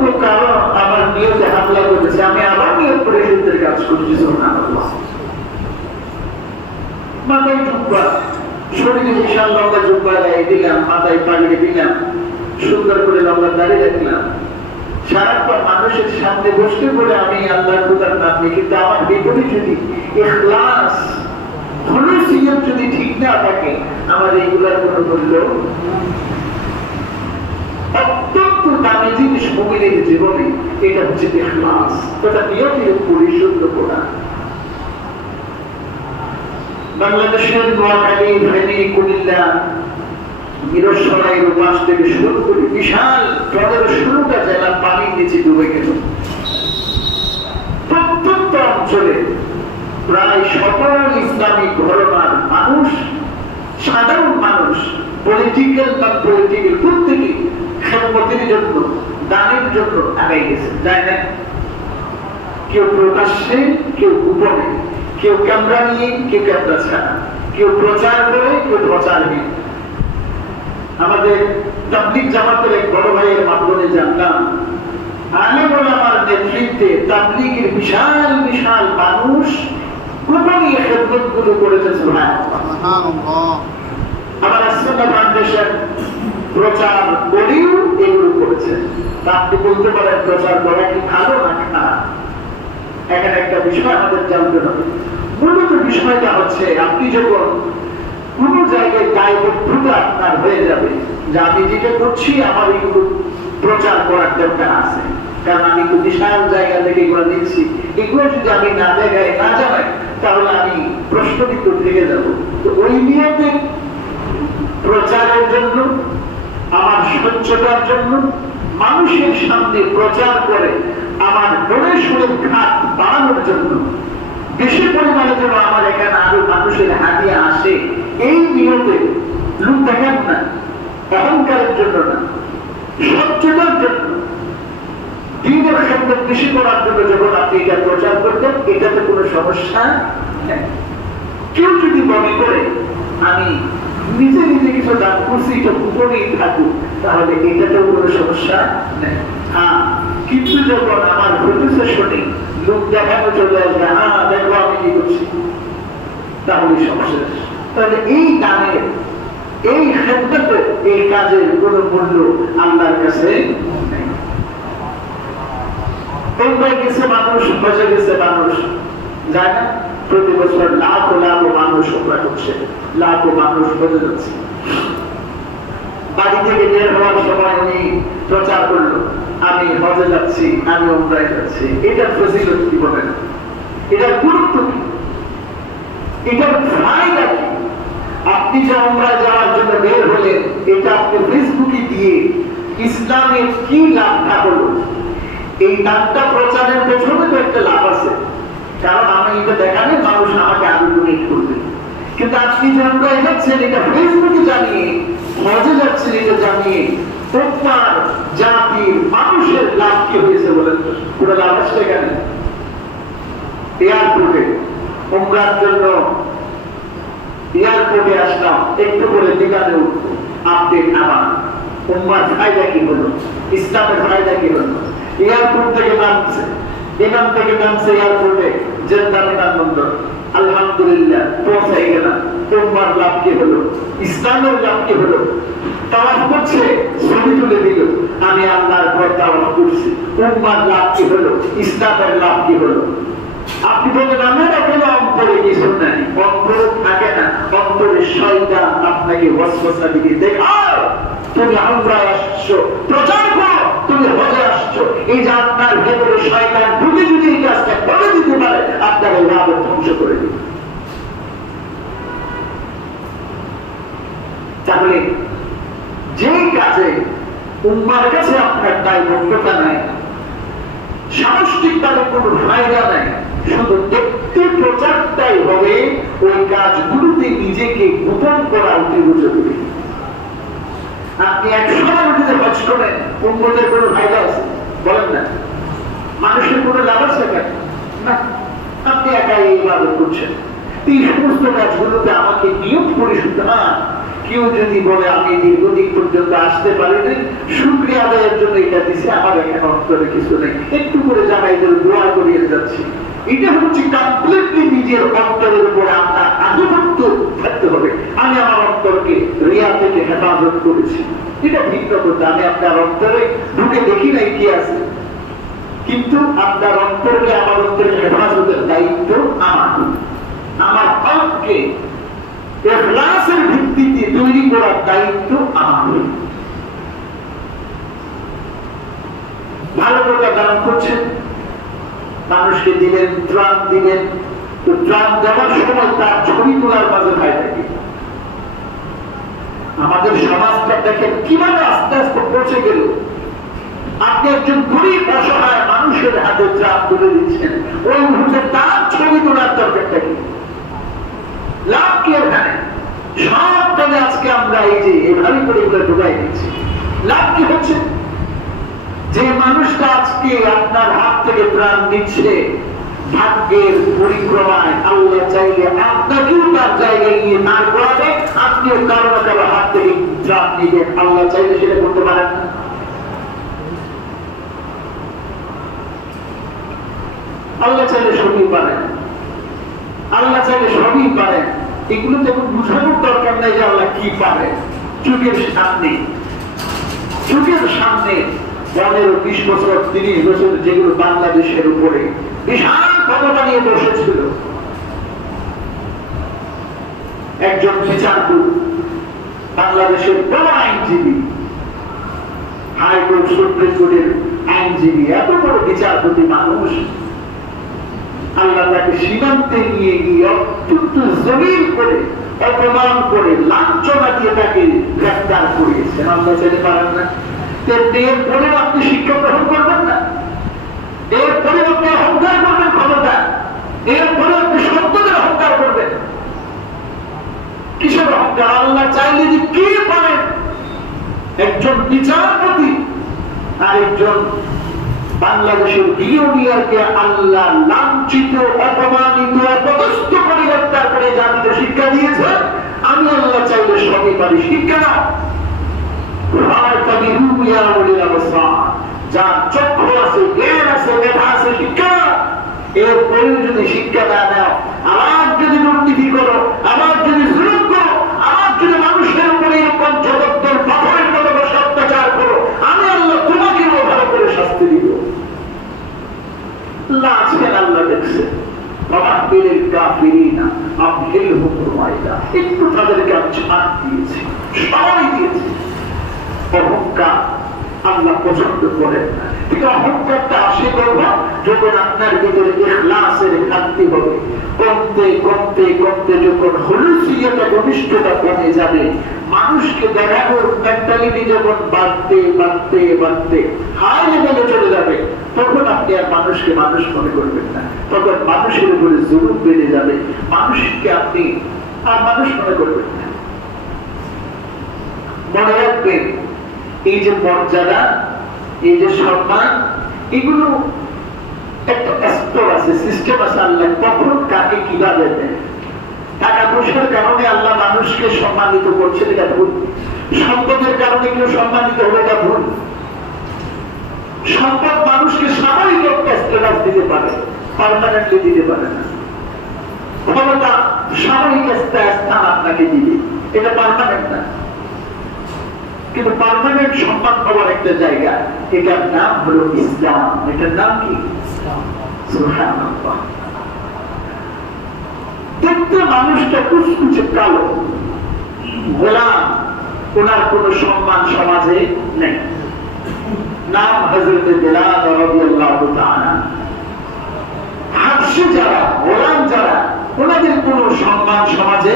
কোনো কারণ আমার নিয়তে হামলা করেছে, আমি আবার নিয়ত পরিশুদ্ধের কাজ করছি। সুবহানাল্লাহ। মাথায় জুব্বা, শরীরে বিশাল লম্বা জুব্বা লাগিয়ে দিলাম, মাথায় পাগড়ি দিলাম, সুন্দর করে লম্বা দাড়ি রাখলাম, সারাক্ষণ মানুষের সামনে বসতে পড়ে আমি আল্লাহর খোদার নাম নিই, কিন্তু আমার ভিতরে যদি ইখলাস খুলুসিয়ত যদি ঠিক না থাকে, আমার এইগুলার কোনো মূল্য। অত্যন্ত দামি জিনিস মুমিনের জীবনে, এটা হচ্ছে ইখলাস, এটা নিয়তের পরিশুদ্ধ করা। বাংলাদেশের নোয়াখালী, ফেনী, কুমিল্লা, মিরসরাইয়ের পাশ থেকে শুরু করে বিশাল 15-16টা জেলা পানির নিচে ডুবে গেল। প্রত্যন্ত অঞ্চলে প্রায় সকল ইসলামিক ঘরানার মানুষ, সাধারণ মানুষ, পলিটিক্যাল বা পলিটিক্যাল প্রত্যেকে খেদমতের জন্য, দানের জন্য আগাই গেছে, যায় না? কেউ প্রকাশ্যে, কেউ গোপনে, কেউ ক্যামেরা নিয়ে, কেউ ক্যামেরা ছাড়া, কেউ প্রচার করে, কেউ প্রচারহীন। আমাদের তাবলীগ জামাতের এক বড় ভাইয়ের মাধ্যমে জানলাম, আলেম ওলামার নেতৃত্বে তাবলীগের বিশাল বিশাল মানুষ গোপনে খেদমতগুলো করেছে। সুবহানাল্লাহ। আমার আসসালাম ফাউন্ডেশন প্রচার করেও এগুলো করেছে। তা আপনি বলতে পারেন প্রচার করা কি ভালো না খারাপ? এখানে একটা বিষয় আমাদের জানতে হবে। মূলত বিষয়টা হচ্ছে, আপনি যখন কোন জায়গায় দায়বদ্ধতা আপনার হয়ে যাবে যে আমি যেটা করছি আমার এগুলো প্রচার করার দরকার আছে, কারণ আমি তো বিশাল জায়গা থেকে এগুলো নিচ্ছি, এগুলো যদি আমি না জায়গায় না জানাই তাহলে আমি প্রশ্নবিদ্ধ থেকে যাব। তো ওই নিয়তে প্রচারের জন্য, আমার স্বচ্ছতার জন্য, মানুষের সামনে প্রচার করে আমার বড় সুরের ঘাট বাড়ানোর জন্য, বেশি পরিমাণে যেন আমার এখানে আরো মানুষের হাতিয়া আসে, এই নিয়তে লোক দেখান না, অহংকারের জন্য না, স্বচ্ছতার জন্য, দিনের খেদমত বেশি করার জন্য যখন আপনি এটা প্রচার করতেন, এটাতে কোনো সমস্যা নেই। কেউ যদি মনে করে আমি নিজে নিজে কিছু দান করছি, এটা গোপনেই থাকুক, তাহলে এটাতেও কোনো সমস্যা নেই। হ্যাঁ, কিন্তু যখন আমার ঘটেছে শুনি লোক দেখানো চলে আসবে, হ্যাঁ দেখো আমি কি করছি, তাহলে সমস্যা। তাহলে এই দানের, এই খেদমতের, এই কাজের কোনো মূল্য আল্লাহর কাছে নেই। তোমরাই গেছে মানুষ, বসে গেছে মানুষ, যায় না? প্রতি বছর লাখো লাখো মানুষ ওমরা করছে, লাখো মানুষ বসে যাচ্ছে। বাড়ি থেকে বের হওয়ার সময় উনি প্রচার করলো, আমি হজে যাচ্ছি, আমি ওমরায় যাচ্ছি। এটার ফজিলত কি বলেন? এটার গুরুত্ব কি? এটার ফায়দা কি? আপনি যে ওমরায় যাওয়ার জন্য বের হলেন, এটা আপনি ফেসবুকে দিয়ে ইসলামের কি লাভটা হলো? এই নামটা প্রচারের পেছনে তো একটা লাভ আছে, কারণ আমি এটা দেখালে মানুষ আমাকে আরো ডোনেট করবে। কিন্তু আপনি যে ওমরায় যাচ্ছেন, এটা ফেসবুকে জানিয়ে, হজে যাচ্ছেন এটা জানিয়ে, তোমার জাতির মানুষের লাভ কি হয়েছে বলেন? কোনো লাভ আসছে এখানে? এয়ারপোর্টে ওমরার জন্য এয়ারপোর্টে আসলাম, একটু করে দোকানে উঠবো, আপডেট আমার উম্মার ফায়দা কি হলো, ইসলামের ফায়দা কি হলো। এয়ারপোর্ট থেকে নামছে, এখান থেকে নামছে এয়ারপোর্টে জেদ্দা বিমানবন্দর, আলহামদুলিল্লাহ পৌঁছাই গেলাম। তোমার লাভ কি হলো? ইসলামের লাভ কি হলো? তাওয়াফ করছে, ছবি তুলে দিল, আমি আল্লাহর ঘর তাওয়াফ করছি। তোমার লাভ কি হলো? ইসলামের লাভ কি হলো? আপনি বলেন আমার এখনো অন্তরে কিছু নাই, অন্তরে থাকে না, অন্তরে শয়তান আপনাকে ওয়াসওয়াসা দিয়ে দেখাও তুমি আমরায় আসছো, প্রচার করো তুমি হজে আসছো। এই যে আপনার ভেতরে শয়তান ঢুকে যদি এই কাজটা করে দিতে পারে, আপনার এই লাভ ধ্বংস করে দিবে। তাহলে যে কাজে উম্মার কাছে আপনার দায়বদ্ধতা নাই, সামষ্টিক তাদের কোনো ফায়দা নাই, শুধু দেখতে প্রচারটাই হবে, ওই কাজগুলোতে নিজেকে গোপন করা অতি জরুরি। আপনি 100 যদি হজ করেন, উম্মতের কোনো ফায়দা আছে বলেন না? মানুষের কোনো লাভ আছে না? আপনি একাই ইবাদত করছেন। এই সমস্ত কাজগুলোতে আমাকে নিয়ত পরিশুদ্ধ, কেউ যদি বলে আমি দীর্ঘদিন পর্যন্ত আসতে পারিনি, শুকরিয়া আদায়ের জন্য এটা দিছে, আমার এখানে অন্তরে কিছু নেই, একটু করে জানাইদের দোয়া করিয়ে যাচ্ছি। এটা হচ্ছে কমপ্লিটলি নিজের অন্তরের উপরে আপনার আধিপত্য থাকতে হবে। আমি আমার অন্তরকে রিয়া থেকে হেফাজত করেছি, এটা ভিন্ন কথা। আমি আপনার অন্তরে ঢুকে দেখি নাই কি আছে, কিন্তু আপনার অন্তরকে আমার অন্তরে হেফাজতের দায়িত্ব আমার। আমার হককে ইখলাসের ভিত্তিতে তৈরি করার দায়িত্ব আমার। ভালো করে দান করছেন, মানুষকে দিলেন, ত্রাণ দিলেন, তো ত্রাণ দেওয়ার সময় তার ছবি তোলার মাঝে ভাই থাকে। আমাদের সমাজটা দেখেন কিভাবে আস্তে আস্তে পৌঁছে গেল। আপনি একজন গরিব অসহায় মানুষের হাতে ত্রাণ তুলে দিচ্ছেন, ওই মুহূর্তে তার ছবি তোলার দরকারটা কি? লাভ কি এখানে? সব কাজে আজকে আমরা এই যে এভাবে করে এগুলো ঢুকাই দিচ্ছি, লাভ কি হচ্ছে? যে মানুষটা আজকে আপনার হাত থেকে প্রাণ দিচ্ছে, ভাগ্যের পরিক্রমায় আল্লাহ চাইলে আপনাকেও তার জায়গায় নিয়ে দাঁড় করাবে, আপনিও কারো না কারো হাত থেকে প্রাণ নিবেন। আল্লাহ চাইলে সেটা করতে পারেন না? আল্লাহ চাইলে সবই পারেন, আল্লাহ চাইলে সবই পারেন। এগুলো তেমন বুঝানোর দরকার নাই যে আল্লাহ কি পারে। যুগের সামনে 15-20 বছর 30 বছর যেগুলো বাংলাদেশের উপরে বিশাল ক্ষমতা নিয়ে বসেছিল, একজন বিচারপতি, বাংলাদেশের বড় আইনজীবী, হাইকোর্ট সুপ্রিম কোর্টের আইনজীবী, এত বড় বিচারপতি মানুষ, আল্লাহ তাকে সীমান্তে নিয়ে গিয়ে অত্যন্ত জলিল করে, অপমান করে, লাঞ্ছনা দিয়ে তাকে গ্রেফতার করিয়েছেন। আল্লাহ চাইতে পারেন না? এরপরেও আপনি শিক্ষা গ্রহণ করবেন না, এরপরে আপনি অহংকার করবেন ক্ষমতা, এরপরে আপনি সত্যদের অহংকার করবেন। কিসের অহংকার? আল্লাহ চাইলে যে কে পারেন? একজন বিচারপতি আর একজন বাংলাদেশের বিলিয়নিয়ারকে আল্লাহ লাঞ্ছিত, অপমানিত, অপদস্থ করে গ্রেফতার করে জাতিকে শিক্ষা দিয়েছে। আমি আল্লাহ চাইলে সবই পারি। শিক্ষা না, যার চক্ষু আছে, জ্ঞান আছে, মেধা আছে, শিক্ষা। এরপরেও যদি শিক্ষা না দাও, আবার যদি দুর্নীতি করো, আবার যদি জুলুম করো, আবার যদি মানুষের উপরে এরকম জগতের পাথরের মতো বসে অত্যাচার করো, আমি আল্লাহ তোমাকে ভালো করে শাস্তি দিব। আজকে আল্লাহ দেখছে একটু তাদেরকে ছাড় দিয়েছে, সবাই দিয়েছে। অহংকার আল্লাহ পছন্দ করেন না। কিন্তু অহংকারটা আসে করবো যখন আপনার ভিতরে ইখলাসের ঘাটতি হবে। কমতে কমতে কমতে যখন হুলুসিয়তা, ঘনিষ্ঠতা কমে যাবে, মানুষকে দেখানোর মেন্টালিটি যখন বাড়তে বাড়তে বাড়তে হাই লেভেলে চলে যাবে, তখন আপনি আর মানুষকে মানুষ মনে করবেন না। তখন মানুষের উপরে জুলুম বেড়ে যাবে, মানুষকে আপনি আর মানুষ মনে করবেন না। মনে রাখবেন, এই যে মর্যাদা, এই যে সম্মান, এগুলো একটা স্তর আছে, সিস্টেম আছে। আল্লাহ কখন কাকে কিভাবে দেন। টাকা পয়সার কারণে আল্লাহ মানুষকে সম্মানিত করছেন, এটা ভুল। সম্পদের কারণে কেউ সম্মানিত হলে এটা ভুল। সম্পদ মানুষকে সাময়িক একটা স্ট্যাটাস দিতে পারে, পার্মানেন্টলি দিতে পারে না। ক্ষমতা সাময়িক স্থান আপনাকে দিবে, এটা পার্মানেন্ট না। কিন্তু পার্মানেন্ট সম্মান পাওয়ার একটা জায়গা, এটার নাম হলো ইসলাম। এটার নাম কি? সুবহানাল্লাহ। দেখতে মানুষটা কুচকুচে কালো, গোলাম, ওনার কোন সম্মান সমাজে নেই। নাম হযরত বেলাল রাদিয়াল্লাহু তাআলা। হাবশী যারা, গোলাম যারা, ওনাদের কোন সম্মান সমাজে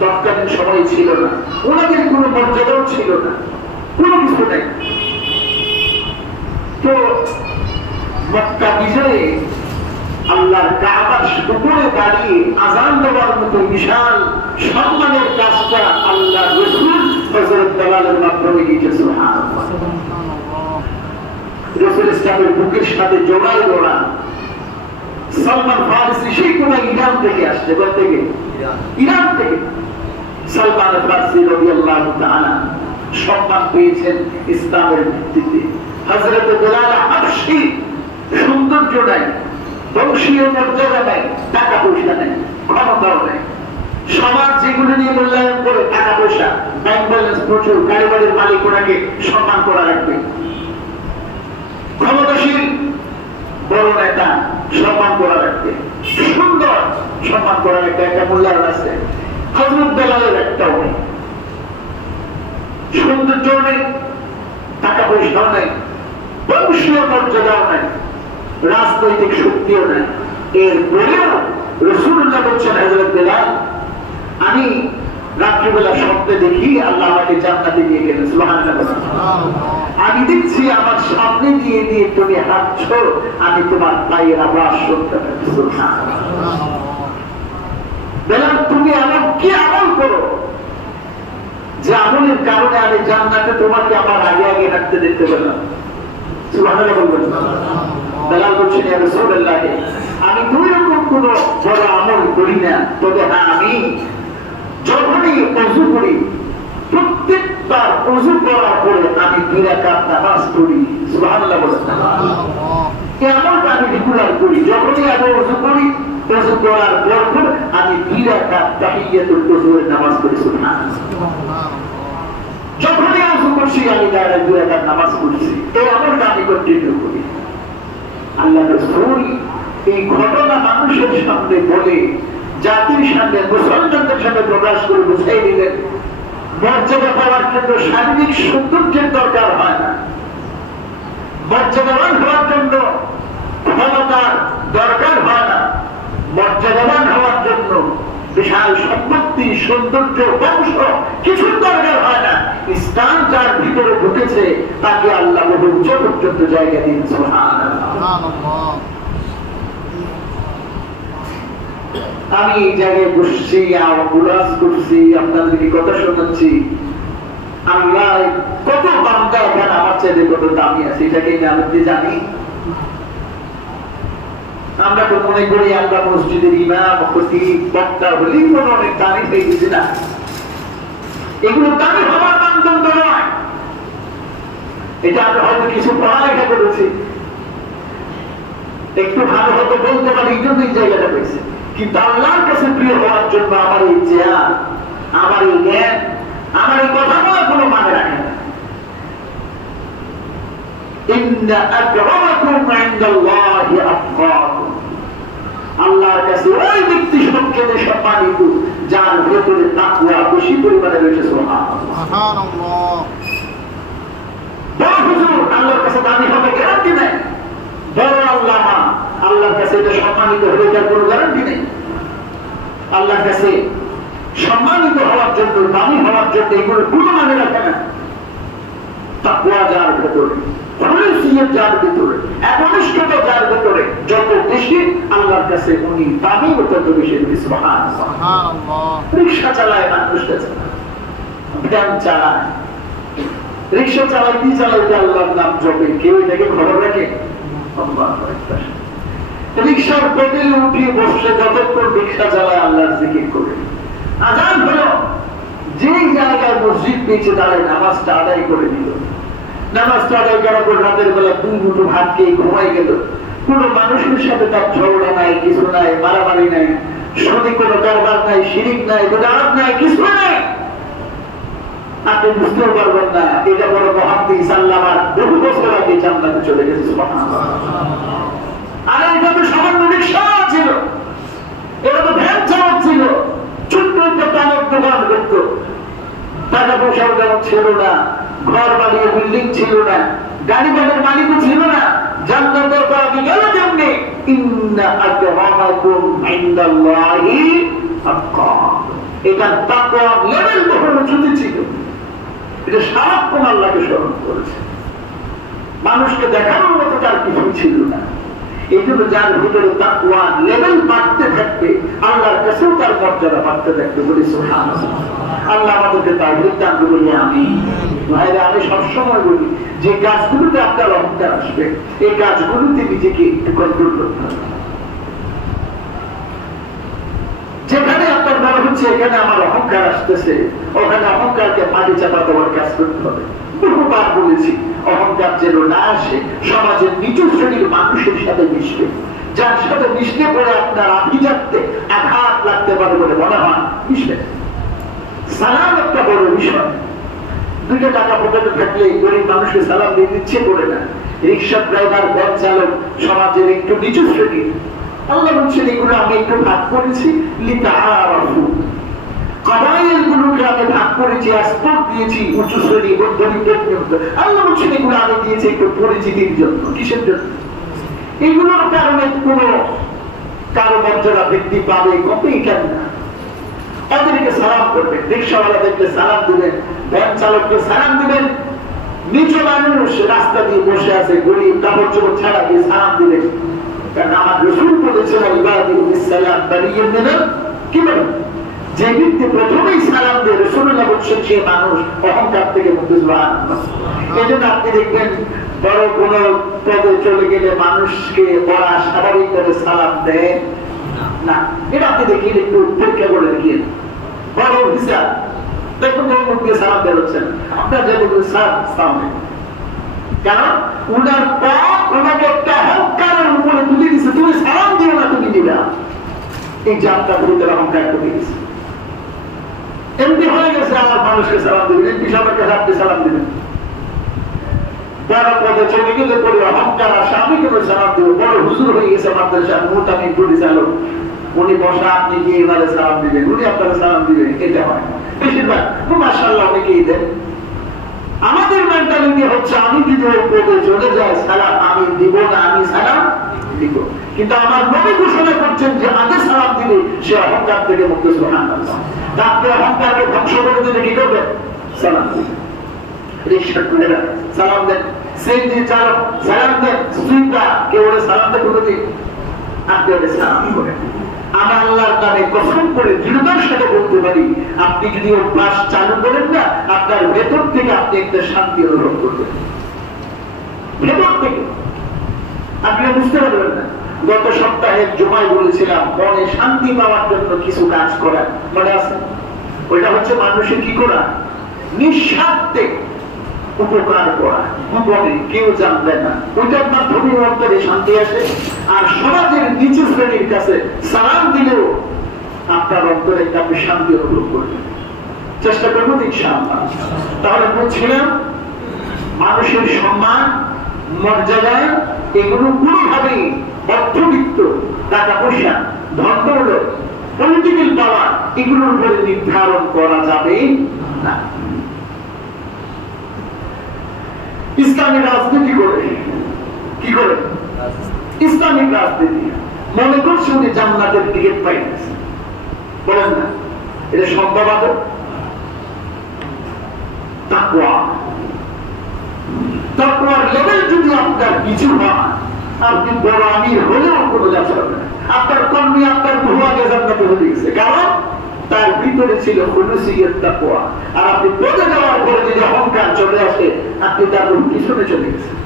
তৎকালীন সময় ছিল না, ওনাদের কোন মর্যাদাও ছিল না, কোনো কিছু নেই। তো মক্কা বিজয়ে আল্লাহর কাবার উপরে দাঁড়িয়ে আযান দেওয়ার মতো বিশাল সম্মানের কাজটা আল্লাহ রাসূল হযরত বেলালের মাধ্যমে দিয়েছে। সুবহানাল্লাহ। রাসূল ইসলামের বুকের সাথে জোড়ায় জোড়া সালমান ফারিসি, সেই কোন ইরান থেকে আসছে, কোথা থেকে? ইরান থেকে। সালমান ফারসি রাদিয়াল্লাহু তাআলা সম্মান পেয়েছেন ইসলামের ভিত্তিতে। হযরত বেলাল হাবশী সৌন্দর্য নাই, বংশীয় মর্যাদা নাই, টাকা পয়সা নাই, ক্ষমতাও নাই। সমাজ যেগুলো নিয়ে মূল্যায়ন করে, টাকা পয়সা, ব্যাংক ব্যালেন্স প্রচুর, গাড়ি বাড়ির মালিক ওনাকে সম্মান করা রাখবে, ক্ষমতাশীল বড় নেতা সম্মান করা রাখবে, সুন্দর সম্মান করা রাখবে, একটা মূল্যায়ন আছে। হযরত বেলালের একটাও নেই, সৌন্দর্য নেই, টাকা পয়সাও নেই, বংশীয় মর্যাদাও নাই, রাজনৈতিক শক্তিও নাই। এরপরেও রাসূলুল্লাহ বলছেন, হযরত বেলাল, আমি রাত্রিবেলা স্বপ্নে দেখি আল্লাহ আমাকে জান্নাতে নিয়ে গেলেন। সুবহানাল্লাহ। আমি দেখছি আমার সামনে দিয়ে দিয়ে তুমি হাঁটছো, আমি তোমার পায়ের আওয়াজ শুনতে পাচ্ছি। সুবহানাল্লাহ। বেলাল, তুমি এমন কি আমল করো যে আমলের কারণে আমি জান্নাতে তোমাকে আমার আগে আগে হাঁটতে দেখতে পেলাম? সুবহানাল্লাহ বলবেন। বেলাল বলছেন, ইয়া রাসূলুল্লাহ, আমি দুই রকম কোন বড় আমল করি না, তবে হ্যাঁ, আমি যখনই ওযু করি প্রত্যেকটা ওযু করার পরে আমি 2 রাকাত নামাজ পড়ি। সুবহানাল্লাহ বলেন। এই আমলটা আমি রেগুলার করি। যখনই আমি ওযু করি, ওযু করার পর আমি 2 রাকাত তাহিয়াতুল ওযুর নামাজ পড়ি। সুবহানাল্লাহ। যখনই ওযু করছি আমি দাঁড়ায় 2 রাকাত নামাজ পড়ছি। এই আমলটা আমি কন্টিনিউ করি। আল্লাহ রাসূল এই ঘটনা মানুষের সামনে বলে, জাতির সামনে, মুসলমানদের সামনে প্রকাশ করে বুঝাই দিলেন, মর্যাদা পাওয়ার জন্য শারীরিক সৌন্দর্যের দরকার হয় না, মর্যাদাবান হওয়ার জন্য ক্ষমতার দরকার হয় না, মর্যাদাবান হওয়ার জন্য বিশাল সম্পত্তি, সৌন্দর্য, বংশ কিছুর দরকার হয় না। ইসলাম যার ভিতরে ঢুকেছে তাকে আল্লাহ বহু উচ্চ পর্যন্ত জায়গা দিন। সুবহানাল্লাহ। আমি এই জায়গায় বসছি, উল্লাস করছি, আপনাদেরকে কথা শোনাচ্ছি। আল্লাহ কত বান্দা এখানে আমার চাইতে কত দামি আছে, এটাকে আমি জানি। আমরা তো মনে করি আমরা মসজিদের ইমাম, খতিব, বক্তা হলেই কোনো অনেক দামি হয়ে গেছি। না, এগুলো দামি হওয়ার মানদণ্ড নয়। এটা আমরা হয়তো কিছু পড়ালেখা করেছি, একটু ভালো হতো বলতে পারি, এই জন্য এই জায়গাটা পেয়েছে। কিন্তু আল্লাহর কাছে প্রিয় হওয়ার জন্য আমার এই চেয়ার, আমার এই জ্ঞান, আমার এই কথা বলা কোনো মানে রাখে না। ইন্না আকরামাকুম ইনদাল্লাহি আতকাকুম। আল্লাহর কাছে ওই ব্যক্তি সবচেয়ে সম্মানিত যার ভেতরে তাকওয়া বেশি পরিমাণে রয়েছে। সুবহানাল্লাহ। বড় হুজুর আল্লাহর কাছে দামি হবে গ্যারান্টি নেই, বড় আল্লামা আল্লাহর কাছে এটা সম্মানিত হবে তার কোনো গ্যারান্টি নেই। আল্লাহর কাছে সম্মানিত হওয়ার জন্য, দামি হওয়ার জন্য এগুলো কোনো মানে রাখে না। তাকওয়া যার ভেতরে, খলুসিয়ত যার ভেতরে, একনিষ্ঠতা যার ভেতরে যত বেশি, আল্লাহর কাছে উনি দামি তত বেশি। সুবহানাল্লাহ। রিকশা চালায় মানুষটা, ভ্যান চালায়, রিকশা চালাইতে চালাইতে আল্লাহর নাম জপে, কেউ এটাকে খবর রাখে? রিকশার পেডেলে উঠিয়ে বসে যতক্ষণ রিকশা চালায় আল্লাহর জিকির করে। আযান হলো, যে জায়গায় মসজিদ পেয়েছে দাঁড়ায় নামাজটা আদায় করে দিল। নামাজটা আদায় করার পর রাতের বেলা 2 মুঠো ভাত খেয়ে ঘুমাই গেল। কোন মানুষের সাথে তার ঝগড়া নাই, কিছু নাই, মারামারি নাই, সত্যি কোনো কারবার নাই, শিরিক নাই, বিদআত নাই, কিছু নাই। আপনি বুঝতেও পারবেন না এটা বড় মুহাদ্দিস আল্লামার বহু বছর আগে জান্নাতে চলে গেছে। সুবহানাল্লাহ। আর এটা তো সামান্য রিকশা ছিল, এটা তো ভ্যান চালক ছিল, ছোট্ট একটা পানের দোকান করত, টাকা পয়সাও যেমন ছিল না, ঘর বাড়ি বিল্ডিং ছিল না, গাড়ি বাড়ির মালিকও ছিল না। জান্নাতের পাবে গেল কেমনে? ইন্না আকরামাকুম ইনদাল্লাহি আতকাকুম। এটা তাকওয়ার লেভেল বহু উঁচুতে ছিল। এটা সারাক্ষণ আল্লাহকে স্মরণ করেছে, মানুষকে দেখানোর মতো তার কিছু ছিল না। এই জন্য যার ভিতরে তাকওয়ার লেভেল বাড়তে থাকবে, আল্লাহর কাছেও তার মর্যাদা বাড়তে থাকবে। বলি সুবহানাল্লাহ। আল্লাহ আমাদেরকে তার দান করুন। আমিন। ভাইরা, আমি সবসময় বলি যে কাজগুলোতে আপনার অহংকার আসবে, এই কাজগুলোতে নিজেকে একটু কন্ট্রোল করতে হবে। যেখানে আপনার মনে হচ্ছে এখানে আমার অহংকার আসতেছে, ওখানে অহংকারকে মাটি চাপা দেওয়ার কাজ করতে হবে। বহুবার বলেছি, অহংকার যেন না আসে সমাজের নিচু শ্রেণীর মানুষের সাথে মিশবে, যার সাথে মিশতে পরে আপনার আভিজাত্যে আঘাত লাগতে পারে বলে মনে হয় মিশবে। সালাম একটা বড় বিষয়। 2 টাকা পকেটে থাকলে গরিব মানুষকে সালাম দিয়ে দিচ্ছে করে না। রিক্সা ড্রাইভার, ব্যাংক চালক সমাজের একটু নিচু শ্রেণীর, আল্লাহ বলছেন এগুলো আমি একটু ভাগ করেছি লিতাআরাফু। কবাইল গুলোকে আমি ভাগ করেছি, স্তর দিয়েছি, উচ্চ শ্রেণী দরিদ্রের জন্য। আল্লাহ বলছেন এগুলো আমি দিয়েছি একটু পরিচিতির জন্য। কিসের জন্য? এগুলোর কারণে কোনো কারো মর্যাদা বৃদ্ধি পাবে কতই কেন না। তাদেরকে সালাম করবেন, রিক্সাওয়ালা দেখলে সালাম দিবেন, ব্যাংক চালককে সালাম দিবেন। নিচু মানুষ রাস্তা দিয়ে বসে আছে, গরিব কাপড় চোপড় ছাড়া গিয়ে সালাম দিবেন। কারণ আমার রাসূল বলেছেন সালাম বারিয়ুম মিনাল কিবর। যে ব্যক্তি প্রথমেই সালাম দেয়, রাসূলুল্লাহ বলছেন সে মানুষ অহংকার থেকে মুক্ত। সুবহানাল্লাহ। এজন্য আপনি দেখবেন বড় কোন পদে চলে গেলে মানুষকে ওরা স্বাভাবিকভাবে সালাম দেয় না। এটা আপনি দেখিয়ে একটু পরীক্ষা করে দেখিয়ে বড় হিসাব দেখুন মুখ দিয়ে সালাম বেরোচ্ছেন, আপনার যে বলবেন স্যার সামনে কেন উনার পথ ওনাকে একটা অহংকারের উপরে তুলে দিচ্ছে। তুমি সালাম দিও না, তুমি দিবে না। এই জাতটা গুরুদের অহংকার তুলে দিচ্ছে। এমনি হয়ে গেছে আমার মানুষকে সালাম দেবেন, এমপি সাহেবের কাছে আপনি সালাম দেবেন। বড় পদে চলে গেলে পরে অহংকার আসে, আমি কেন সালাম দেবো। বড় হুজুর হয়ে গেছে মাদ্রাসার মুহূর্তে পরিচালক, উনি বসা, আপনি গিয়ে এবারে সালাম দিবেন, উনি আপনারা সালাম দিবেন। এটা হয় না বেশিরভাগ। মাশাআল্লাহ অনেকেই দেন। আমাদের মেন্টালিটি হচ্ছে আমি যদি ওই পদে চলে যাই সালাম আমি দিব না, আমি সালাম দিব। কিন্তু আমার নবী ঘোষণা করছেন যে আগে সালাম দিলে সে অহংকার থেকে মুক্ত। সুবহানাল্লাহ। তারপরে অহংকারকে ধ্বংস করে দিলে কি করবেন? সালাম দিবেন। রিকশা করে সালাম দেন, সেন্দি চালক সালাম দেন, সুইপা কেউ ওরে সালাম দেন কোনোদিন? আপনি ওরে সালাম করেন। আমি আল্লাহর নামে কসম করে দৃঢ়তার সাথে বলতে পারি, আপনি যদি অভ্যাস চালু করেন না, আপনার ভেতর থেকে আপনি একটা শান্তি অনুভব করবেন। ভেতর থেকে আপনি বুঝতে পারবেন না। গত সপ্তাহে জুমায় বলেছিলাম মনে শান্তি পাওয়ার জন্য কিছু কাজ করা, মনে আছে? ওইটা হচ্ছে মানুষের কি করা? নিঃস্বার্থে উপকার করা, গোপনে কেউ জানবে না। ওইটার মাধ্যমে অন্তরে শান্তি আসে। আর সমাজের নিচু শ্রেণীর কাছে সালাম দিলেও আপনার অন্তরে আপনি শান্তি অনুভব করবেন। চেষ্টা করবো ইনশাআল্লাহ। তাহলে বলছিলাম মানুষের সম্মান, মর্যাদা এগুলো কোনোভাবেই অর্থবিত্ত, টাকা পয়সা, ধন দৌলত, পলিটিক্যাল পাওয়ার এগুলোর উপরে নির্ধারণ করা যাবে না। ইসলামিক রাজনীতি করে কি করে? ইসলামিক রাজনীতি মনে করছে উনি জান্নাতের টিকিট পাই গেছে, বলেন না? এটা সম্ভব? তাকওয়ার লেভেল যদি আপনার কিছু হয়, আপনি বড় আমির হলেও কোনো যাচ্ছে হবে না। আপনার কর্মী আপনার ভুয়াকে জান্নাতে হয়ে গেছে, কারণ তার ভিতরে ছিল খুলুসিয়ত তাকওয়া। আর আপনি পদে যাওয়ার পরে যদি অহংকার চলে আসে, আপনি তার পিছনে চলে গেছেন।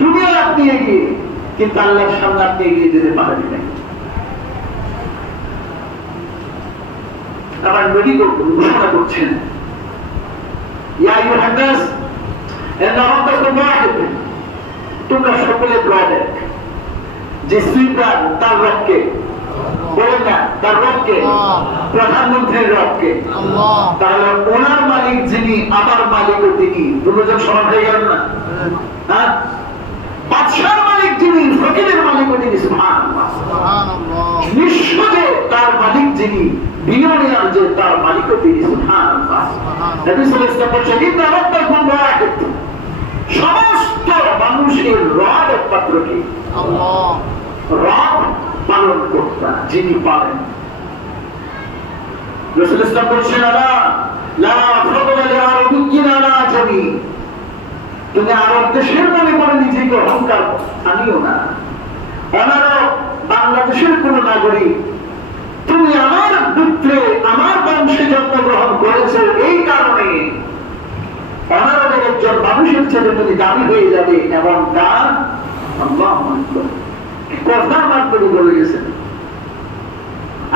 দুনিয়ায় আপনি এগিয়ে, কিন্তু আল্লাহর সামনে আপনি এগিয়ে যেতে পারেন না। আমার নবী ঘোষণা করছেন, ইয়া আইয়ুহান নাস ইন্না রাব্বাকুম ওয়াহিদ, তোমরা সকলে দোয়া দেন যে সুইপার তার রবকে, বলেন না তার রবকে, প্রধানমন্ত্রীর রবকে। তাহলে ওনার মালিক যিনি, আমার মালিকও তিনি, দুজন সমান হয়ে গেল না? হ্যাঁ, বাদশার মালিক যিনি, ফকিরের মালিকও তিনি। সুবহানাল্লাহ। নিঃস্বরে তার মালিক যিনি, বিলিয়নিয়ার যে তার মালিকও তিনি। সুবহানাল্লাহ। নবী সাল্লাল্লাহু আলাইহি ওয়াসাল্লাম বলেছেন, ইন্না রাব্বাকুম ওয়াহিদ, সমস্ত মানুষের রব একমাত্র কি? আল্লাহ। রব পালন কর্তা, যিনি পারেন। রাসূল ইসলাম বলেছেন, লা ফাদলা লিআরাবিয়্যিন আলা আজমি, তুমি আরব দেশের মনে করে নিজেকে অহংকার আনিও না। অনারব বাংলাদেশের কোন নাগরিক, তুমি আমার পুত্রে আমার বংশে জন্মগ্রহণ করেছো, এই কারণে অনারবের একজন মানুষের ছেলে তুমি দাবি হয়ে যাবে, এবং তার আল্লাহু আকবার কথার মাধ্যমে বলে গেছেন।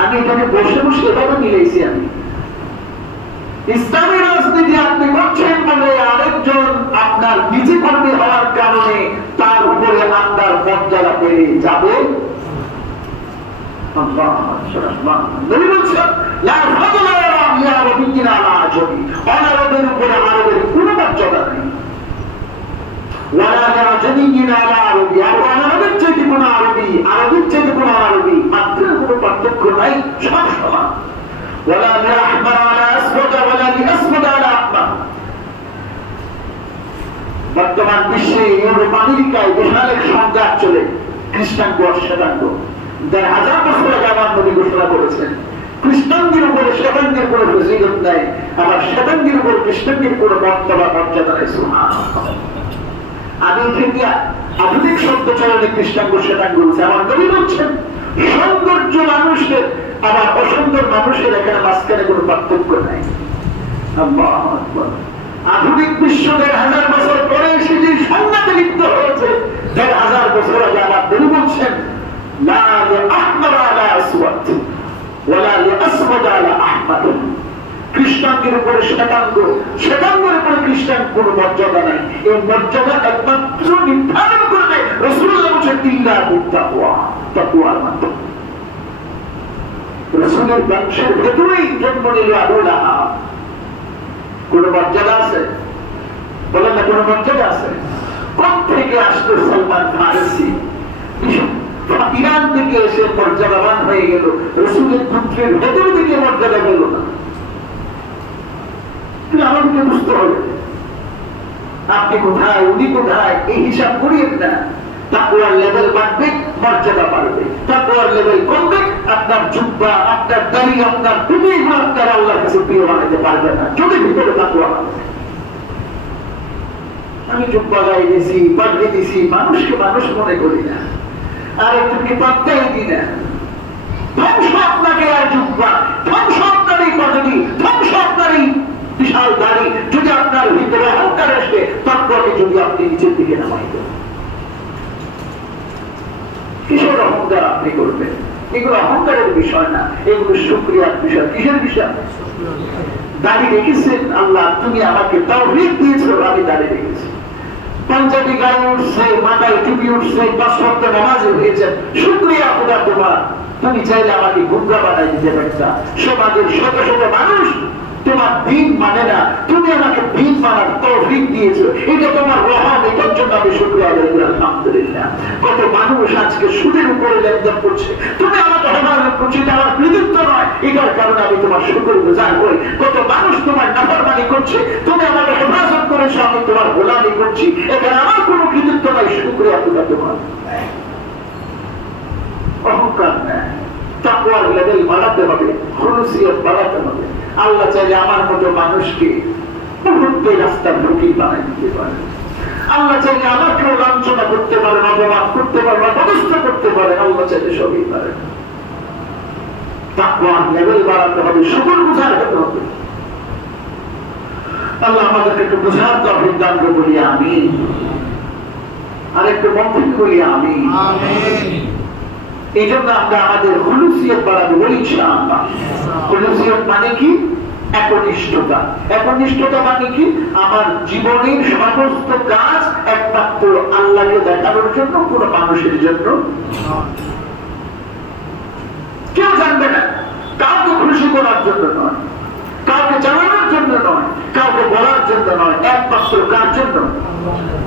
আমি এখানে বসে বসে এভাবে মিলেছি। আমি ইসলামী রাজনীতি আপনি করছেন বলে আরেকজন আপনার নিচে কর্মী হওয়ার কারণে তার উপরে আপনার মর্যাদা বেড়ে যাবে। অনারবের উপরে আরবের কোন মর্যাদা নেই। আরবের চেয়ে কোন আরবি, আরবির চেয়ে কোন আরবি, মাত্রের কোন পার্থক্য নাই, সব সমান। বর্তমান বিশ্বে ইউরোপ আমেরিকায় বিশাল এক সংঘাত চলে, খ্রিস্টান শ্বেতাঙ্গ। 1000 বছর আগে আমার নবী ঘোষণা করেছেন খ্রিস্টানদের উপরে শ্বেতাঙ্গের কোন ফজিলত নাই, আবার শ্বেতাঙ্গের উপর খ্রিস্টানদের কোন মর্যাদা নাই। আমি থেকে আধুনিক শব্দ চলনে খ্রিস্টাঙ্গ শ্বেতাঙ্গ বলছে। আমার নবী বলছেন সৌন্দর্য মানুষের আবার অসুন্দর মানুষের এখানে মাঝখানে কোন পার্থক্য নাই। আধুনিক বিশ্ব 1000 বছর পরে এসে যে সংঘাতে লিপ্ত হয়েছে, 1000 বছর আগে আমার নবী বলছেন খ্রিস্টানদের উপরে শ্বেতাঙ্গ, শ্বেতাঙ্গের উপরে খ্রিস্টান কোন মর্যাদা নাই। এই মর্যাদা একমাত্র নির্ধারণ করবে রাসূলুল্লাহ তাকওয়ার মাধ্যমে। রাসূলের বংশের ভেতরেই জন্ম নিল আবু লাহাব। কোন মর্যাদা আছে? বলেন না, কোন মর্যাদা আছে? কোন থেকে আসলো সালমান ফারসি? ইরান থেকে এসে মর্যাদাবান হয়ে গেল, রাসূলের পুত্রের ভেতর থেকে মর্যাদা পেল না। আমাদেরকে বুঝতে হবে আপনি কোথায়, উনি কোথায়, এই হিসাব করিয়েন না। তাকওয়ার লেভেল বাড়বে, মর্যাদা বাড়বে। তাকওয়ার লেভেল কমবে, আপনার জুব্বা, আপনার দাড়ি, আপনার টুপি আপনার আল্লাহর কাছে প্রিয় বানাতে পারবে না যদি ভিতরে তাকওয়া আছে। আমি জুব্বা গায়ে দিয়েছি, পাগড়ি দিয়েছি, মানুষকে মানুষ মনে করি না, আর একটুকে পাত্তাই দিই না। ধ্বংস আপনাকে আর জুব্বা, ধ্বংস আপনার এই পাগড়ি, ধ্বংস আপনার এই বিশাল দাড়ি যদি আপনার ভিতরে অহংকার আসে, তারপরে যদি আপনি নিচের দিকে নামাই দেন। কিসের অহংকার আপনি করবেন? এগুলো অহংকারের বিষয় না, এগুলো শুকরিয়ার বিষয়। কিসের বিষয়? দাড়ি রেখেছেন আল্লাহ, তুমি আমাকে তাওফিক দিয়েছো, আমি দাড়ি রেখেছি। পাঞ্জাবি গায়ে উঠছে, মাথায় টুপি উঠছে, 5 ওয়াক্ত নামাজে হয়েছে, শুকরিয়া খোদা তোমার। তুমি চাইলে আমাকে গুমরা বানাই দিতে পারতা। সমাজের শত শত মানুষ তোমার দিন মানে না, তুমি আমাকে দিন মানার তৌফিক দিয়েছো, এটা তোমার রহম, এটার জন্য আমি শুকরিয়া আদায় করি। আলহামদুলিল্লাহ। কত মানুষ আজকে সুদের উপরে লেনদেন করছে, তুমি আমাকে হেফাজত করছো, এটা আমার কৃতিত্ব নয়, এটার কারণে আমি তোমার শুকরগুজার হই। কত মানুষ তোমার নাফরমানি করছে, তুমি আমাকে হেফাজত করেছো, আমি তোমার গোলামি করছি, এখানে আমার কোনো কৃতিত্ব নাই, শুকরিয়া তোমার। অহংকার নেই, তাকওয়ার লেভেল বাড়াতে হবে, খুলুসিয়ত বাড়াতে হবে। আল্লাহ চাইলে আমার মতো মানুষকে মুহূর্তে রাস্তার ঢুকি বানাই দিতে পারে। আল্লাহ চাইলে আমাকেও লাঞ্ছনা করতে পারেন, অপমান করতে পারেন, অপদস্থ করতে পারেন। আল্লাহ চাইলে সবই পারেন। তাকওয়ার লেভেল বাড়াতে হবে, শুকরগুজার হতে হবে। আল্লাহ আমাদেরকে একটু বুঝার তৌফিক দান করে বলি আমিন। আর একটু মন্ত্রী বলি আমিন। এই জন্য আমরা আমাদের খুলুসিয়ত বাড়াবো ইনশাআল্লাহ। খুলুসিয়ত মানে কি? একনিষ্ঠতা। একনিষ্ঠতা মানে কি? আমার জীবনের সমস্ত কাজ একমাত্র আল্লাহকে দেখানোর জন্য, কোন মানুষের জন্য কেউ জানবে না, কাউকে খুশি করার জন্য নয়, কাউকে জানানোর জন্য নয়, কাউকে বলার জন্য নয়, একমাত্র কার জন্য?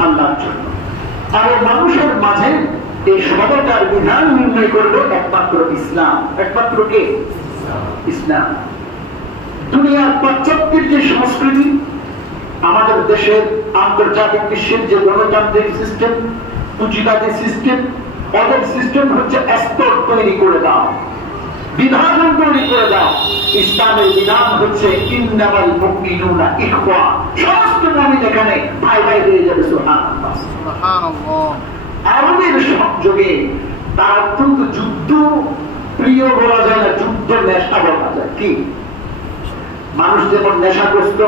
আল্লাহর জন্য। আর মানুষের মাঝে এই সমাজটার বিধান নির্ণয় করবে একমাত্র ইসলাম। একমাত্র কে? ইসলাম। দুনিয়ার পাশ্চাত্যের যে সংস্কৃতি, আমাদের দেশের আন্তর্জাতিক বিশ্বের যে গণতান্ত্রিক সিস্টেম, পুঁজিবাদী সিস্টেম, ওদের সিস্টেম হচ্ছে স্তর তৈরি করে দাও, বিভাজন তৈরি করে দাও। ইসলামের বিধান হচ্ছে ইন্নামাল মুমিনুনা ইখওয়া, সমস্ত মুমিন এখানে ভাই ভাই হয়ে যাবে। সুবহানাল্লাহ, সুবহানাল্লাহ। আরবের সংযোগে তার অত্যন্ত যুদ্ধ প্রিয় বলা যায় না, যুদ্ধ নেশা বলা যায়। কি মানুষ যেমন নেশাগ্রস্ত,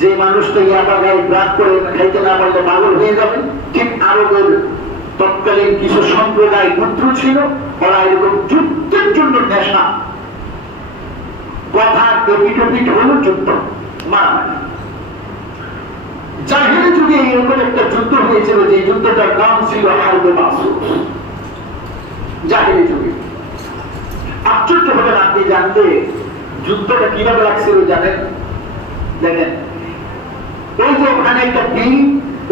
যে মানুষ তো ইয়াবা গায়ে ব্রাক করে খাইতে না পারলে পাগল হয়ে যাবে, ঠিক আরবের তৎকালীন কিছু সম্প্রদায় পুত্র ছিল, ওরা এরকম যুদ্ধের জন্য নেশা, কথা পিঠ হলো যুদ্ধ, মারামারি। জাহিলি যুগে এরকম একটা যুদ্ধ হয়েছিল, যে যুদ্ধটার নাম ছিল হারবে মাসুদ। জাহিলি যুগে আশ্চর্য হবেন আপনি জানতে, যুদ্ধটা কিভাবে লাগছিল জানেন? দেখেন, ওই যে ওখানে একটা বিল,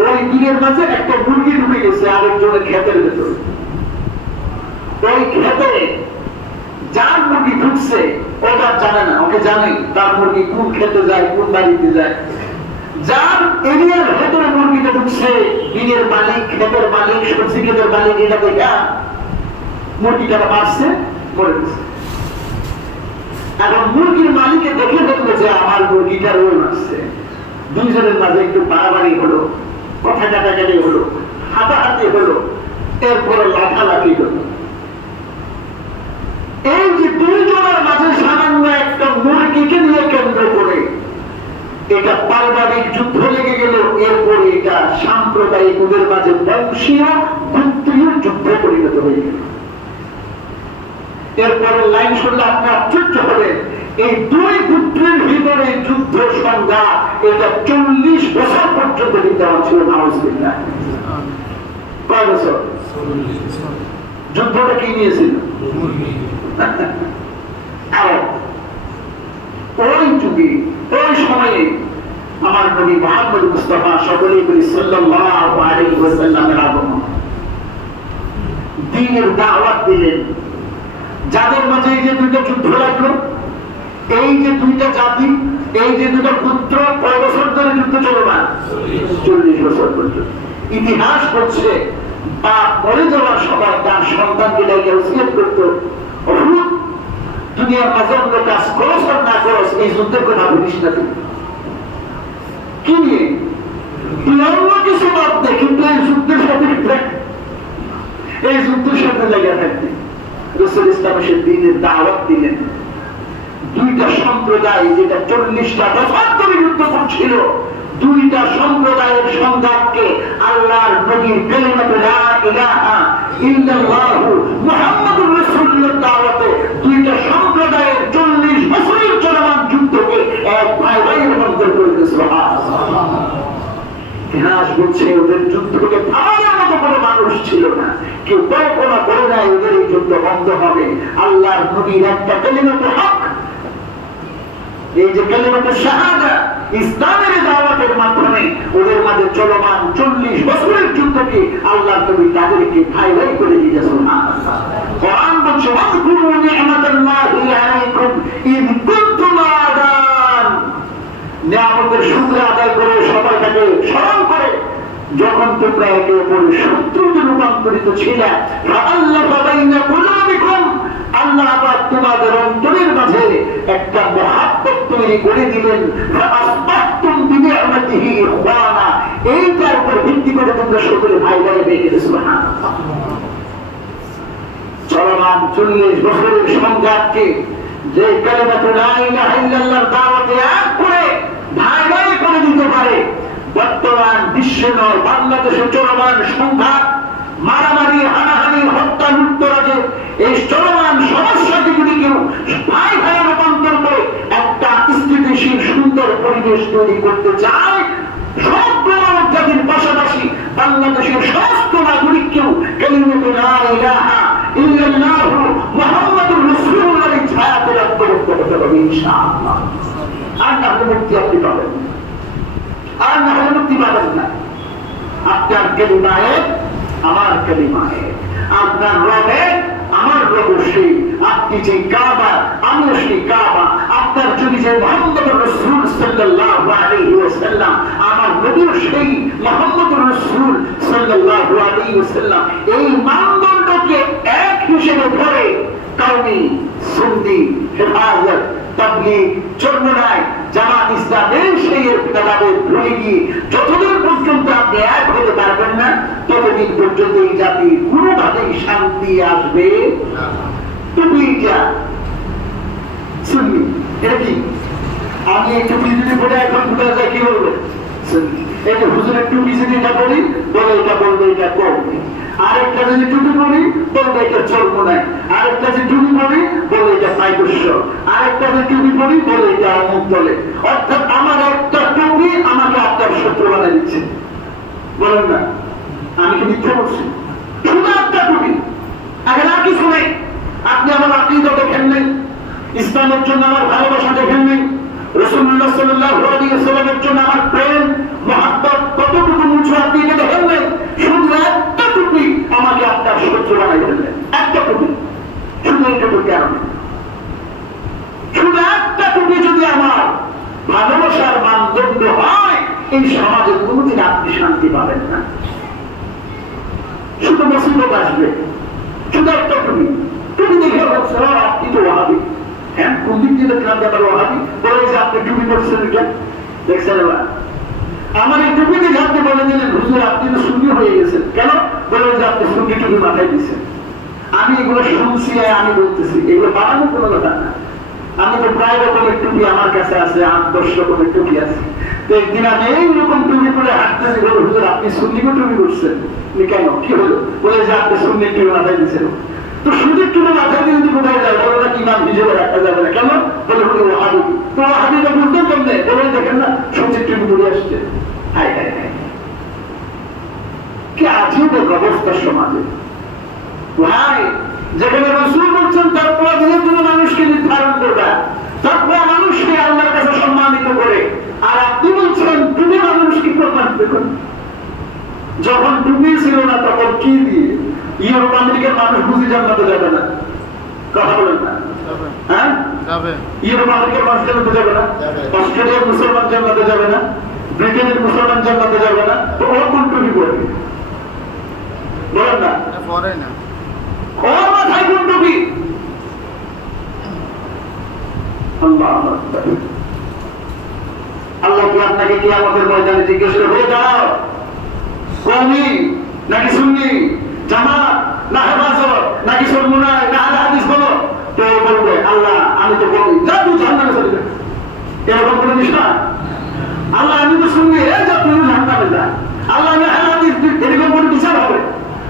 ওই বিলের মাঝে একটা মুরগি ঢুকে গেছে আরেকজনের ক্ষেতের ভেতর। ওই ক্ষেতে যার মুরগি ঢুকছে ওটা জানে না, ওকে জানে তার মুরগি কোন খেতে যায়, কোন বাড়িতে যায়। যার এরিয়ার ভেতরে মুরগিটা ঢুকছে, বিলের মালিক, ক্ষেতের মালিক, সবজি ক্ষেতের মালিক, এটা দেখা মুরগিটা মারছে, মরে গেছে। এখন মুরগির মালিকে দেখে দেখলো যে আমার মুরগিটা রোল আসছে, দুইজনের মাঝে একটু বাড়াবাড়ি হলো, কথা কাটাকাটি হলো, হাতাহাতি হলো, এরপরে লাফালাফি হলো। এই যে দুইজনের মাঝে সামান্য একটা মুরগিকে নিয়ে কেন্দ্র করে এটা পারিবারিক যুদ্ধ লেগে গেল। এরপরে এটা সাম্প্রদায়িক ওদের মাঝে বংশীয় গোত্রীয় যুদ্ধে পরিণত হয়ে গেল। এরপরে লাইন শুনলে আপনি আশ্চর্য হলেন, এই দুই গোত্রের ভিতরে যুদ্ধ সংঘাত এটা 40 বছর পর্যন্ত বিদ্যমান ছিল। নাউজুবিল্লাহ। কয় বছর? যুদ্ধটা কি নিয়েছিল? ওই যুগে, ওই সময়ে আমার নবী মুহাম্মদ মুস্তাফা সকলেই বলি সাল্লাল্লাহু আলাইহি ওয়াসাল্লামের আগমন, দ্বীনের দাওয়াত দিলেন। যাদের মাঝে এই যে দুইটা যুদ্ধ লাগলো, এই যে দুইটা জাতি, এই যে দুইটা পুত্র, কয় বছর ধরে যুদ্ধ চলমান? 40 বছর পর্যন্ত। ইতিহাস বলছে বাপ মরে যাওয়ার সময় তার সন্তানকে ডেকে ওসিয়ত করত, দুনিয়ার মাঝে অন্য কাজ করস আর না করস, এই যুদ্ধের কথা বলিস না। কি নিয়ে? তুই অন্য কিছু বাদ দে, কিন্তু এই যুদ্ধের সাথে এই যুদ্ধের সাথে লেগে থাকবে। রাসূল ইসলাম এসে দ্বীনের দাওয়াত দিলেন। দুইটা সম্প্রদায় যেটা 40টা বছর ধরে যুদ্ধ করছিল, দুইটা সম্প্রদায়ের সংঘাতকে আল্লাহর নবীর কালিমাতে লা ইলাহা ইল্লাল্লাহু মুহাম্মাদুর রাসূলুল্লাহর দাওয়াতে দুইটা সম্প্রদায়ের 40 বছরের চলমান যুদ্ধকে এক ভাই ভাইয়ের মধ্যে করে দিয়েছে। সুবহানাল্লাহ। ইতিহাস বলছে ওদের যুদ্ধকে থামানোর মতো কোনো মানুষ ছিল না, কেউ কল্পনা করে নাই ওদের এই যুদ্ধ বন্ধ হবে। আল্লাহর নবীর একটা কালিমাতুল হক, এই যে কালিমাতুল শাহাদা, ইসলামের দাওয়াতের মাধ্যমে ওদের মাঝে চলমান 40 বছরের যুদ্ধকে আল্লাহর নবী তাদেরকে ভাই ভাই করে দিয়েছে। সুবহানাল্লাহ। কোরআন বলছে ওয়াজকুরু নি'মাতাল্লাহি আলাইকুম ইয কুনতুম আদান, নিয়ামতের শুকর আদায় করে সবাইকে স্মরণ করে যখন তোমরা একে অপরের শত্রুতে রূপান্তরিত ছিলে, ফাআল্লাফা বাইনা কুলুবিকুম, আল্লাহ পাক তোমাদের অন্তরের মাঝে একটা মহাব্বত তৈরি করে দিলেন। ফাআসবাহতুম বিনি'মাতিহি ইখওয়ানা, এইটার উপর ভিত্তি করে তোমরা সকলে ভাই ভাই হয়ে গেলে। সুবহানাল্লাহ। চলমান 40 বছরের সংঘাতকে যে কালিমাতুল লা ইলাহা ইল্লাল্লাহর দাওয়াতে এক করে ভাই ভাই করে দিতে পারে, বর্তমান বিশ্বে নয় বাংলাদেশে চলমান সংঘাত, মারামারি, হানাহানি, হত্যা, লুটতরাজে এই চলমান সমস্যাগুলিকেও ভাই ভাই রূপান্তর করে একটা স্থিতিশীল সুন্দর পরিবেশ তৈরি করতে চায়। সব মানব জাতির পাশাপাশি বাংলাদেশের সমস্ত নাগরিককেও কালিমাতুল লা ইলাহা ইল্লাল্লাহু মুহাম্মাদুর রাসূলুল্লাহর ছায়াতে রাখতে হবে ইনশাআল্লাহ। আর না হলে মুক্তি আপনি পাবেন, আর না হলে মুক্তি পাবেন না। আপনার কালিমায়ে আমার কালিমায়ে, আপনার রবে আমার রব সেই, আপনি যে কাবা আমিও সেই কাবা, আপনার যদি যে মুহাম্মদুর রাসূল সাল্লাল্লাহু আলাইহি ওয়াসাল্লাম, আমার নবীও সেই মুহাম্মদুর রাসূল সাল্লাল্লাহু আলাইহি ওয়াসাল্লাম, এই মানদণ্ডকে এক হিসেবে ধরে কওমি, সুন্নি, হেফাজত, তাবলীগ, চরমনাই, জামাত ইসলামের সেই ইরতিদাবে ভুলে গিয়ে যতদিন পর্যন্ত আপনি এক হতে পারবেন না, ততদিন পর্যন্ত এই জাতি কোনোভাবেই শান্তি আসবে না। টুপিটা সুন্নি, এটা কি? আমি এই টুপি যদি পরে এখন কোথাও যাই কি বলবো? সুন্নি। এই যে হুজুরের টুপি যদি এটা বলি, বলে এটা বলবে, এটা করবে। আরেকটা যদি টুপি পরি বলবে এটা চর্ম নাই, আরেকটা যদি টুপি পরি বলে এটা পাইদস্য, আরেকটা যদি টুপি পরি বলে এটা অমুক দলে। অর্থাৎ আমার একটা টুপি আমাকে আপনার শত্রু বানিয়ে দিচ্ছে। বলেন না আমি কি মিথ্যা বলছি? শুধু একটা টুপি, আগে না কিছু নেই। আপনি আমার আকীদা দেখেন নাই, ইসলামের জন্য আমার ভালোবাসা দেখেন নাই, রাসূলুল্লাহ সাল্লাল্লাহু আলাইহি ওয়াসাল্লামের জন্য আমার প্রেম মহব্বত কতটুকু মুছে আপনি এটা দেখেন নাই। শুধু একটা টুপি আমাকে আপনার শত্রু বানাই ফেললেন, একটা টুপি। শুধু এইটুকু কারণে, শুধু একটা টুপি যদি আমার ভালোবাসার মানদণ্ড হয়, এই সমাজে কোনোদিন আপনি শান্তি পাবেন না। শুধু মুসিবত আসবে, শুধু একটা টুপি। টুপি দেখে বলছে আপনি তো ওয়াহাবি। হ্যাঁ, কোন দিক দিয়ে দেখলাম ব্যাপার ওয়াহাবি, বলে যে আপনি টুপি পড়ছেন এটা দেখছেন। আমার এই টুপি দেখে আপনি বলে দিলেন হুজুর আপনি তো সুন্নি হয়ে গেছেন। কেন? বলে যে আপনি সুন্নি টুপি মাথায় দিচ্ছেন। আমি এগুলো শুনছি, আমি বলতেছি, এগুলো বানানো কোনো কথা না। আমি তো প্রায় রকমের টুপি আমার কাছে আছে, 8-10 রকমের টুপি আছে। তো একদিন আমি এইরকম টুপি করে হাঁটতেছি, বলে হুজুর আপনি সুন্নিকে টুপি করছেন কেন? কি হলো? বলে যে আপনি সুন্নির টুপি মাথায় দিচ্ছেন। তো সুন্নির টুপি মাথায় দিয়ে যদি কোথায় যায়, বলে না কি নাম হিসেবে রাখা যাবে না। কেন? বলে বলে ওয়াহাবি। তো ওয়াহাবিটা বুঝতে কেমনে? বলে দেখেন না সুন্নির টুপি পরে আসছে। হায় হায় হায়, কি আজীব অবস্থা সমাজে। ভাই, যেখানে রাসূল বলছেন তাকওয়া দিয়ে তুমি মানুষকে নির্ধারণ করবে, তাকওয়া মানুষকে আল্লাহর কাছে সম্মানিত করে, আর আপনি বলছেন তুমি মানুষকে প্রমাণ দেখুন। যখন টুপি ছিল না তখন কি দিয়ে ইউরোপ আমেরিকার মানুষ বুঝি জান্নাতে যাবে না? কথা বলেন না? হ্যাঁ, ইউরোপ আমেরিকার মানুষ জান্নাতে যাবে না, অস্ট্রেলিয়ার মুসলমান জান্নাতে যাবে না, ব্রিটেনের মুসলমান জান্নাতে যাবে না। তো ও কোন টুপি পরবে? বলেন না, পরে না। ওর মাথায় কোন টুপি? আল্লাহ কি আপনাকে কি আমাদের ময়দানে জিজ্ঞেস করবে দাও কওমি নাকি সুন্নি, জামাত না হেফাজত নাকি সরমুনায় না আহলে হাদিস বলো? তো বলবে আল্লাহ আমি তো কওমি, যা তুই জান্নাতে চলে যা। এরকম কোনো বিষয়? আল্লাহ আমি তো সুন্নি, এই যা তুই জান্নাতে যা। আল্লাহ আমি আহলে হাদিস, এরকম কোনো বিচার হবে?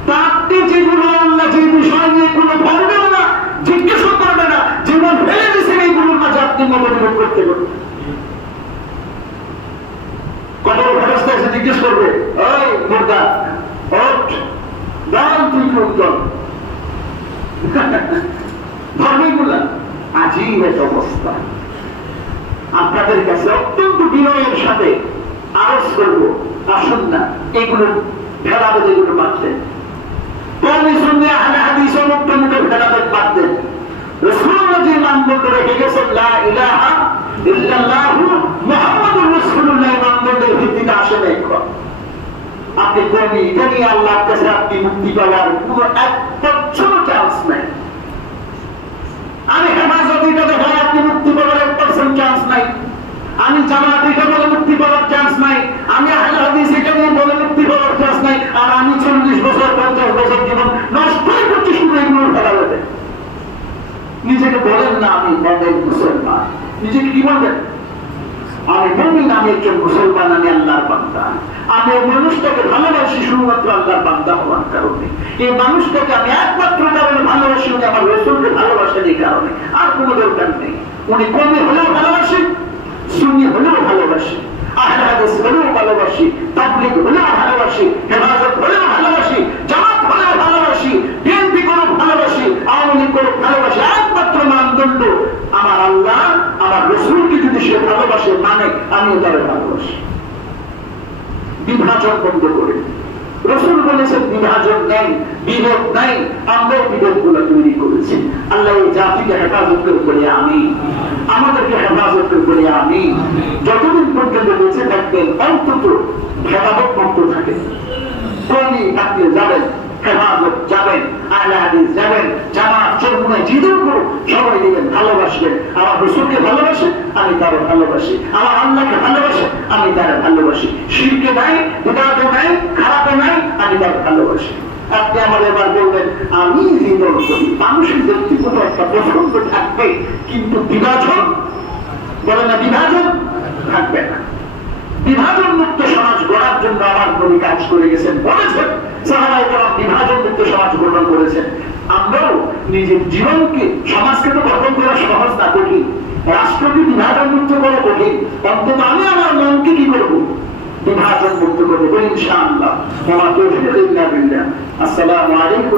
তাকে যেগুলো আল্লাহ যে বিষয় নিয়ে কোনো ভাববেও না, জিজ্ঞেসও করবে না, জীবন ফেলে দিয়েছেন এইগুলোর মাঝে আপনি মনোনিবেশ করতে করতে কবর ফেরেশতা এসে জিজ্ঞেস করবে ওই মুর্দা ওঠ দাম তুই কোন দল? ধর্মীগুলা আজীব এক অবস্থা। আপনাদের কাছে অত্যন্ত বিনয়ের সাথে আরজ করব, আসুন না এগুলো ভেদাভেদ এগুলো বাঁধতেন। কওমি সুন্নি আহলে হাদিস ও মুক্তমুখে ভেদাভেদ বাঁধতেন। রাসূলুল্লাহ যে মানদণ্ড রেখে গেছেন লা ইলাহা ইল্লাল্লাহু মুহাম্মাদুর রাসূলুল্লাহ, মানদণ্ডের ভিত্তিতে আসে না। আপনি কওমি এটা নিয়ে আল্লাহর কাছে আপনি মুক্তি পাওয়ার কোনো 1% চান্স নাই। আমি হেফাজত এটা দেখে আপনি মুক্তি পাওয়ার 1% চান্স নাই। আমি জামাত এটা বলে মুক্তি পাওয়ার চান্স নাই। আমি আহলে হাদিস এটা নিয়ে বলে মুক্তি পাওয়ার চান্স নাই। আর আমি 40 বছর 50 বছর জীবন নষ্টই করছি শুধু এগুলোর ফেলাতে। নিজেকে বলেন না আমি মডেল মুসলমান, নিজেকে কি বলবেন? আমি মুমিন, আমি একজন মুসলমান, আমি আল্লাহর বান্দা। আমি এই মানুষটাকে ভালোবাসি শুধুমাত্র আল্লাহর বান্দা হওয়ার কারণে। এই মানুষটাকে আমি একমাত্র কারণে ভালোবাসি, উনি আমার রাসূলকে ভালোবাসেন এই কারণে, আর কোনো দরকার নেই। উনি কওমি হলেও ভালোবাসেন, সুন্নি হলেও ভালোবাসি, আহলে হাদিস হলেও ভালোবাসি, তাবলীগ হলেও ভালোবাসি, হেফাজত হলেও ভালোবাসি, জামাত হলেও ভালোবাসি, বিএনপি করে ভালোবাসি, আওয়ামী লীগ করে ভালোবাসি। একমাত্র মানদণ্ড আমার আল্লাহ, আমার রাসূলকে যদি সে ভালোবাসে মানে আমিও তারে ভালোবাসি। বিভাজন বন্ধ করে। রাসূল বলেছেন বিভাজন নেই, বিভেদ নেই, আমরা বিভেদ গুলো তৈরি করেছি। আল্লাহ এই জাতিকে হেফাজত করে বলে আমি, আমাদেরকে হেফাজত করে বলে আমি, যতদিন পর্যন্ত বেঁচে থাকবেন অন্তত হেফাজত মুক্ত থাকে। কওমি আপনি যাবেন, হেফাজত যাবেন, আহলে হাদিস যাবেন, জামাত চরমুনায় জিদুর করুন, সবাই দিবেন ভালোবাসবেন। আমার রাসূলকে ভালোবাসে, আমি তারে ভালোবাসি। আমার আল্লাহকে ভালোবাসে, আমি তারে ভালোবাসি। শিরকে নাই, বিদআত নাই, খারাপে নাই, আমি তারে ভালোবাসি। আপনি আমার এবার বলবেন আমি জিদুর করি, মানুষের ব্যক্তিগত একটা পছন্দ থাকবে, কিন্তু বিভাজন বলে না, বিভাজন থাকবে না। বিভাজন মুক্ত সমাজ গড়ার জন্য আমার নবী কাজ করে গেছেন, বলেছেন সাহাবায়ে কেরাম বিভাজন আমরাও নিজের জীবনকে, সমাজকে তো গঠন করা সহজ না, কঠিন। রাষ্ট্রকে বিভাজন মুক্ত করা কঠিন, অন্তত আমি আমার মনকে কি করবো? বিভাজন মুক্ত করবো ইনশাআল্লাহ। আসসালামু আলাইকুম।